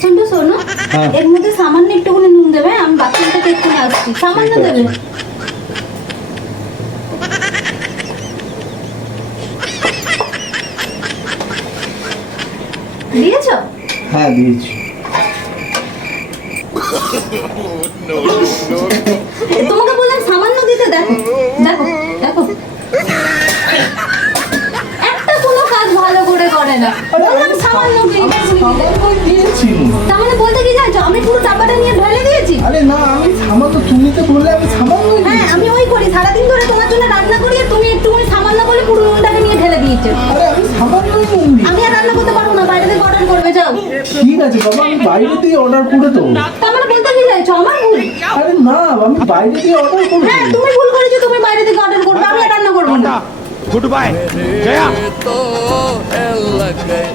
শুনতো শোনো, এর মধ্যে সামান্য একটুখানি নুন দেবে, আমি বাথরুম থেকে এক্ষুনি আসছি, সামান্য দেবে। দিয়েছ? হ্যাঁ দিয়েছি। তোমাকে বললাম সামান্য দিতে, দেখো দেখো দেখো, একটা কোনো কাজ ভালো করে করে না, বললাম সামান্য দিয়েছি। তাহলে বলতে কি চাইছো আমি পুরো টাকাটা নিয়ে ঢেলে দিয়েছি? আরে না, আমি সামান্য, তুমি তো বললে আমি সামান্য। হ্যাঁ আমি ওই করি, সারাদিন ধরে তোমার জন্য রান্না করি, আর তুমি একটুখানি সামান্য বলে পুরো নুনটাকে নিয়ে ঢেলে দিয়েছো। আরে আমি সামান্যই নুন দিই। আমি আর রান্না করতে পারবো না, বাইরে থেকে অর্ডার করবে, যাও। ঠিক আছে বাবা, আমি বাইরে দিয়ে অর্ডার করে দেবো। তার মানে বলতে কি চাইছো আমার ভুল? আরে না, আমি বাইরে দিয়ে অর্ডার করে হ্যাঁ দেবো। তুমি ভুল করেছো, তুমি বাইরে থেকে অর্ডার করবে, আমি আর রান্না করবো না। गुड बाय गया। तो लग गए